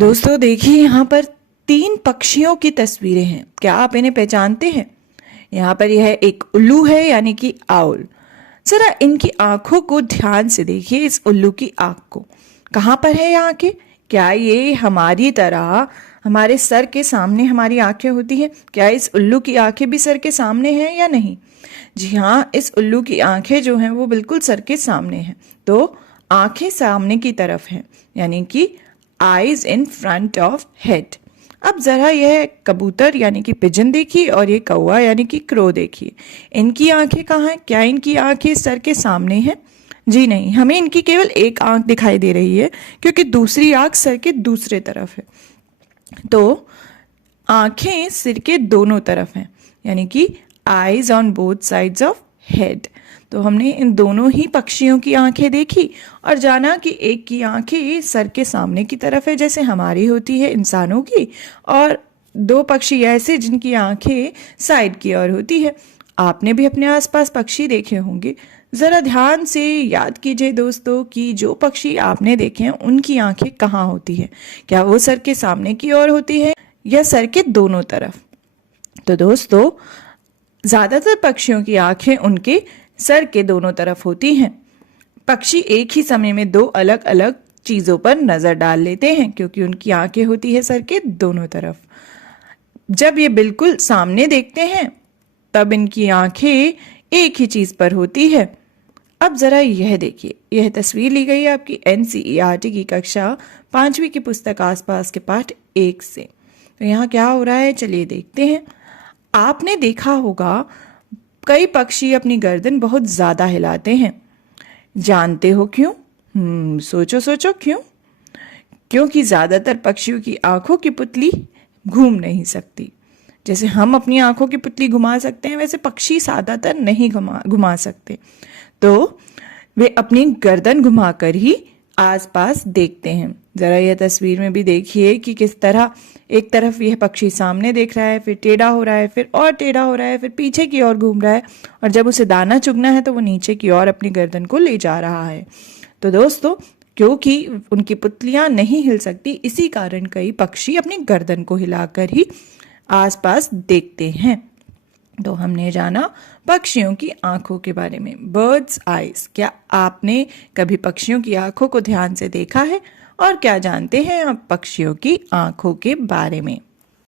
दोस्तों देखिए, यहाँ पर 3 पक्षियों की तस्वीरें हैं। क्या आप इन्हें पहचानते हैं? यहाँ पर यह एक उल्लू है, यानी कि आउल। जरा इनकी आंखों को ध्यान से देखिए। इस उल्लू की आंख को कहाँ पर है ये आंखें? क्या ये हमारी तरह हमारे सर के सामने हमारी आंखें होती हैं? क्या इस उल्लू की आंखें भी सर के सामने हैं या नहीं? जी हाँ, इस उल्लू की आंखें जो हैं वो बिल्कुल सर के सामने हैं। तो आंखें सामने की तरफ हैं, यानी कि eyes in front of head. अब जरा यह कबूतर यानी कि पिजन देखिए और ये कौवा यानी कि क्रो देखिए। इनकी आंखें कहाँ हैं? क्या इनकी आंखें सर के सामने हैं? जी नहीं, हमें इनकी केवल एक आंख दिखाई दे रही है, क्योंकि दूसरी आंख सर के दूसरे तरफ है। तो आंखें सिर के दोनों तरफ हैं, यानी कि eyes on both sides of head. तो हमने इन दोनों ही पक्षियों की आंखें देखी और जाना कि एक की आंखें सर के सामने की तरफ है, जैसे हमारी होती है इंसानों की, और 2 पक्षी ऐसे जिनकी आंखें साइड की ओर होती है। आपने भी अपने आसपास पक्षी देखे होंगे। जरा ध्यान से याद कीजिए दोस्तों कि जो पक्षी आपने देखे हैं उनकी आंखें कहाँ होती है। क्या वो सर के सामने की ओर होती है या सर के दोनों तरफ? तो दोस्तों, ज्यादातर पक्षियों की आंखें उनके सर के दोनों तरफ होती हैं। पक्षी एक ही समय में 2 अलग अलग चीजों पर नजर डाल लेते हैं, क्योंकि उनकी आंखें होती है सर के दोनों तरफ। जब ये बिल्कुल सामने देखते हैं तब इनकी आंखें एक ही चीज पर होती है। अब जरा यह देखिए, यह तस्वीर ली गई है आपकी NCERT की कक्षा 5वीं की पुस्तक आसपास के पाठ 1 से। तो यहाँ क्या हो रहा है, चलिए देखते हैं। आपने देखा होगा कई पक्षी अपनी गर्दन बहुत ज्यादा हिलाते हैं। जानते हो क्यों? सोचो सोचो क्यों? क्योंकि ज्यादातर पक्षियों की आंखों की पुतली घूम नहीं सकती। जैसे हम अपनी आंखों की पुतली घुमा सकते हैं, वैसे पक्षी ज्यादातर नहीं घुमा सकते। तो वे अपनी गर्दन घुमाकर ही आसपास देखते हैं। जरा यह तस्वीर में भी देखिए कि किस तरह एक तरफ यह पक्षी सामने देख रहा है, फिर टेढ़ा हो रहा है, फिर और टेढ़ा हो रहा है, फिर पीछे की ओर घूम रहा है, और जब उसे दाना चुगना है तो वो नीचे की ओर अपनी गर्दन को ले जा रहा है। तो दोस्तों, क्योंकि उनकी पुतलियां नहीं हिल सकती, इसी कारण कई पक्षी अपनी गर्दन को हिलाकर ही आसपास देखते हैं। तो हमने जाना पक्षियों की आंखों के बारे में, बर्ड्स आईज। क्या आपने कभी पक्षियों की आंखों को ध्यान से देखा है? और क्या जानते हैं आप पक्षियों की आंखों के बारे में?